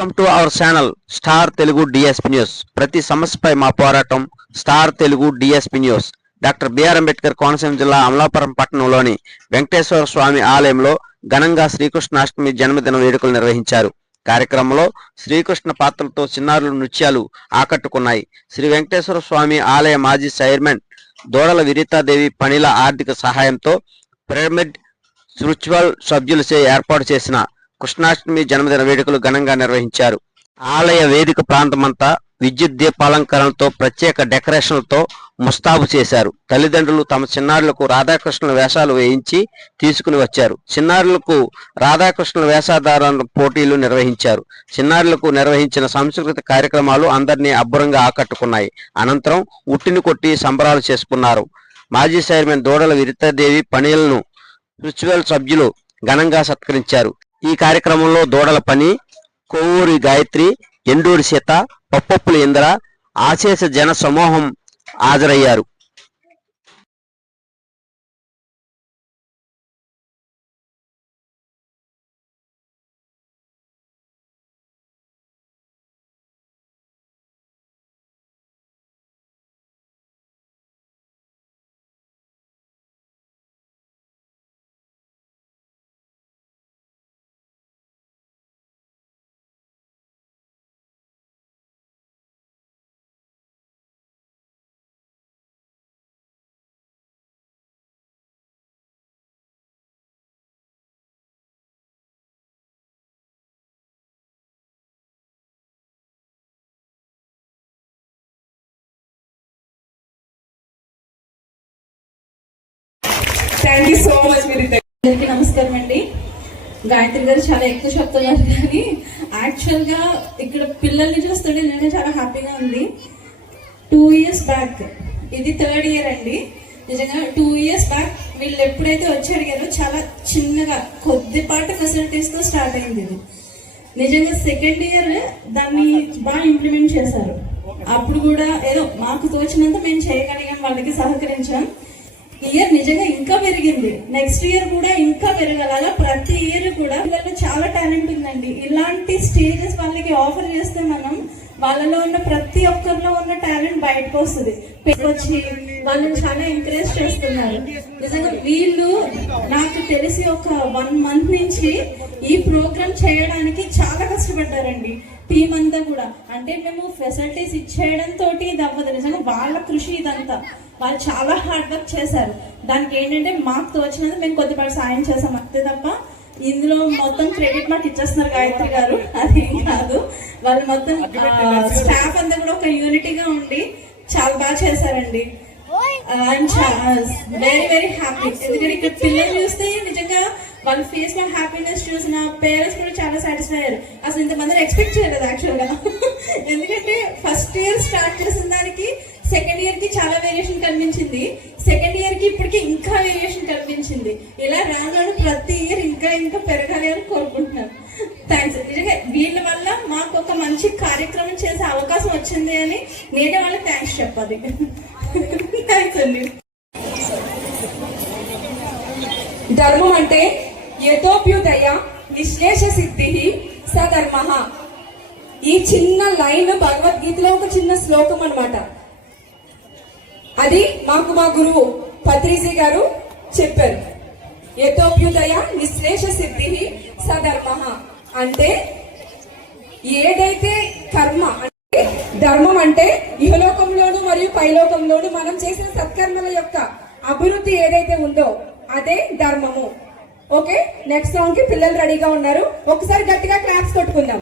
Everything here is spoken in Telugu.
Welcome to our channel star Telugu DSP news ప్రతి సమస్యపై మా పోరాటం star Telugu DSP news doctor BR Ambedkar Konaseema జిల్లా అమలాపురం పట్టణంలోని వెంకటేశ్వర స్వామి ఆలయంలో ఘనంగా శ్రీకృష్ణాష్టమి జన్మదిన వేడుకలు నిర్వహించారు. కార్యక్రమంలో శ్రీకృష్ణ పాత్రలతో చిన్నారుల నృత్యాలు ఆకట్టుకున్నాయి. శ్రీ వెంకటేశ్వర స్వామి ఆలయ మాజీ చైర్మన్ దోడల విరీతాదేవి పనిల ఆర్థిక సహాయంతో పిరమిడ్ స్పిరిచువల్ సభ్యులచే ఏర్పాటు చేసిన కృష్ణాష్టమి జన్మదిన వేడుకలు ఘనంగా నిర్వహించారు. ఆలయ వేదిక ప్రాంతమంతా విద్యుత్ దీపాలంకరణతో ప్రత్యేక డెకరేషన్లతో ముస్తాబు చేశారు. తల్లిదండ్రులు తమ చిన్నారులకు రాధాకృష్ణుల వేషాలు వేయించి తీసుకుని వచ్చారు. చిన్నారులకు రాధాకృష్ణుల వేషధారణ పోటీలు నిర్వహించారు. చిన్నారులకు నిర్వహించిన సాంస్కృతిక కార్యక్రమాలు అందరినీ అబ్బురంగా ఆకట్టుకున్నాయి. అనంతరం ఉట్టిని కొట్టి సంబరాలు చేసుకున్నారు. మాజీ చైర్మన్ దూడల విరితాదేవి పనిలను స్పిరిచువల్ సభ్యులు ఘనంగా సత్కరించారు. ఈ కార్యక్రమంలో దూడల పని కొవ్వూరి గాయత్రి ఎండూరి సీత పప్పప్పుల ఇంద్ర ఆశేష జన సమూహం హాజరయ్యారు. థ్యాంక్ యూ సో మచ్ మీరు అందరికీ నమస్కారం అండి. గాయత్రి గారు చాలా ఎక్కువ చెప్తున్నారు కానీ యాక్చువల్గా ఇక్కడ పిల్లల్ని చూస్తుంటే నేను చాలా హ్యాపీగా ఉంది. టూ ఇయర్స్ బ్యాక్ ఇది థర్డ్ ఇయర్ అండి. నిజంగా టూ ఇయర్స్ బ్యాక్ వీళ్ళు ఎప్పుడైతే వచ్చి అడిగారో చాలా చిన్నగా కొద్దిపాటి ఫెసిలిటీస్తో స్టార్ట్ అయింది ఇది. నిజంగా సెకండ్ ఇయర్ దాన్ని బాగా ఇంప్లిమెంట్ చేశారు. అప్పుడు కూడా ఏదో మాకు తోచినంత మేము చేయగలిగాం వాళ్ళకి సహకరించాం. ఇయర్ నిజంగా ఇంకా పెరిగింది. నెక్స్ట్ ఇయర్ కూడా ఇంకా పెరగాలి. అలా ప్రతి ఇయర్ కూడా పిల్లల్లో చాలా టాలెంట్ ఉందండి ఇలాంటి స్టేజెస్ వాళ్ళకి ఆఫర్ చేస్తే మనం వాళ్ళలో ఉన్న ప్రతి ఒక్కరిలో ఉన్న టాలెంట్ బయటకు వస్తుంది. వచ్చి వాళ్ళని చాలా ఎంకరేజ్ చేస్తున్నారు. నిజంగా వీళ్ళు నాకు తెలిసి ఒక వన్ మంత్ నుంచి ఈ ప్రోగ్రామ్ చేయడానికి చాలా కష్టపడ్డారండి. టీం అంతా కూడా. అంటే మేము ఫెసిలిటీస్ ఇచ్చేయడం తోటి ఇది అవ్వదు. నిజంగా వాళ్ళ కృషి ఇదంతా. వాళ్ళు చాలా హార్డ్ వర్క్ చేశారు. దానికి ఏంటంటే మాకు తోచినందుకు మేము కొద్దిపాటి సాయం చేసాం అంతే తప్ప ఇందులో మొత్తం క్రెడిట్ మాకు ఇచ్చేస్తున్నారు గాయత్రి గారు. అదేం కాదు. వాళ్ళు మొత్తం స్టాఫ్ అంతా కూడా ఒక యూనిటీగా ఉండి చాలా బాగా చేశారండి. వెరీ వెరీ హ్యాపీ ఎందుకంటే ఇక్కడ పిల్లలు చూస్తే నిజంగా వాళ్ళ ఫేస్లో హ్యాపీనెస్ చూసిన పేరెంట్స్ కూడా చాలా సాటిస్ఫై అయ్యారు. అసలు ఇంతమంది ఎక్స్పెక్ట్ చేయలేదు యాక్చువల్గా ఎందుకంటే ఫస్ట్ ఇయర్ స్టార్ట్ చేసిన దానికి సెకండ్ ఇయర్కి చాలా వేరియేషన్ కనిపించింది. సెకండ్ ఇయర్కి ఇప్పటికి ఇంకా వేరియేషన్ కనిపించింది. ఇలా రాను ప్రతి ఇయర్ ఇంకా ఇంకా పెరగాలి అని కోరుకుంటున్నాను. థ్యాంక్స్ నిజంగా వీళ్ళ వల్ల మాకు ఒక మంచి కార్యక్రమం చేసే అవకాశం వచ్చింది అని నేనే వాళ్ళకి థ్యాంక్స్ చెప్పాలి. థ్యాంక్స్ అండి ధర్మం అంటే యథోప్యుదయ విశ్లేష సిద్ధి సధర్మ ఈ చిన్న లైన్ భగవద్గీతలో ఒక చిన్న శ్లోకం అన్నమాట. అది మాకు మా గురువు పత్రిజీ గారు చెప్పారు. యథోప్యుదయ విశ్లేష సిద్ధి సధర్మ అంటే ఏదైతే కర్మ అంటే ధర్మం అంటే ఇహలోకంలోను మరియు పైలోకంలోను మనం చేసిన సత్కర్మల యొక్క అభివృద్ధి ఏదైతే ఉందో అదే ధర్మము. ఓకే నెక్స్ట్ సాంగ్కి పిల్లలు రెడీగా ఉన్నారు. ఒకసారి గట్టిగా క్లాప్స్ కొట్టుకుందాం.